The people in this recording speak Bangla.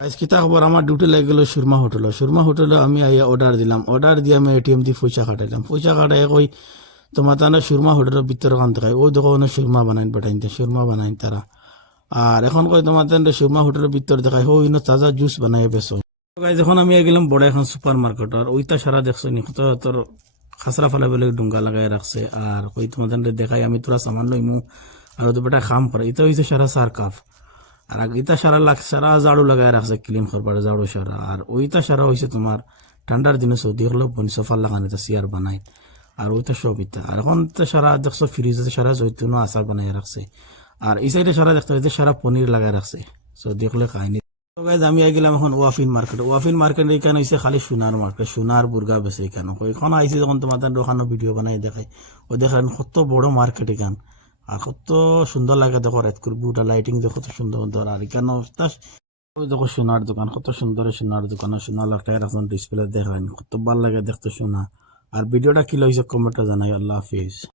আজকে তা খবর আমার ডিউটি লাগে গেল সুরমা হোটেলে আমি আইয়া অর্ডার দিলাম, অর্ডার দিয়ে আমি এটিএম দিয়ে পয়সা কাটাইলাম, পয়সা কাটাই কই তোমার তাহলে সুরমা হোটেলের ভিতরে কান দেখায় ও দেখো সুরমা বানাইন পাঠাইন সুরমা বানাইন তারা। আর এখন কই তোমার তাহলে সুরমা হোটেলের ভিতরে দেখায় হো ইনো তাজা জুস বানাই বেসো। যখন আমি গেলাম বড় এখন সুপার মার্কেট আর ওইটা সারা দেখছো নি কত তোর খাসরা ফেলা বেলে ডুঙ্গা লাগাই রাখছে। আর কই তোমার দেখাই আমি তোরা সামান লইমু আর ওদের বেটা খাম করে এটা হয়েছে সারা সার কাপ। আর ইটা সারা সারা ঝাড়ু লাগাই রাখছে ক্লিন করবার ঝাড়ু সারা। আর ওইটা সারা হয়েছে তোমার ঠান্ডার দিনে সৌদি হলো বনি সফার লাগানো চেয়ার বানাই। আর ওইটা সব ইটা আর এখন তো সারা দেখছো ফ্রিজে সারা জৈতুন আচার বানাই রাখছে। আর এই সাইডে সারা দেখতে হইতে সারা পনির লাগাই রাখছে সৌদি হলে খাইনি। আমি গেলাম এখন ওয়াফিন মার্কেট এখানে হয়েছে খালি সোনার মার্কেট, সোনার বুর্গা বেছে এখানে এখন আইসি যখন তোমার দোকানো ভিডিও বানাই দেখাই ও দেখেন কত বড় মার্কেট এখান। আর কত সুন্দর লাগে দেখো রাত করবি ওটা লাইটিং দেখো কত সুন্দর সুন্দর। আর এখানে ওই দেখো সোনার দোকান কত সুন্দর, সোনার দোকান সোনার লাখটা এখন ডিসপ্লে দেখেন কত ভালো লাগে দেখতে সোনা। আর ভিডিওটা কি লাগছে কমেন্টে জানাই। আল্লাহ হাফিজ।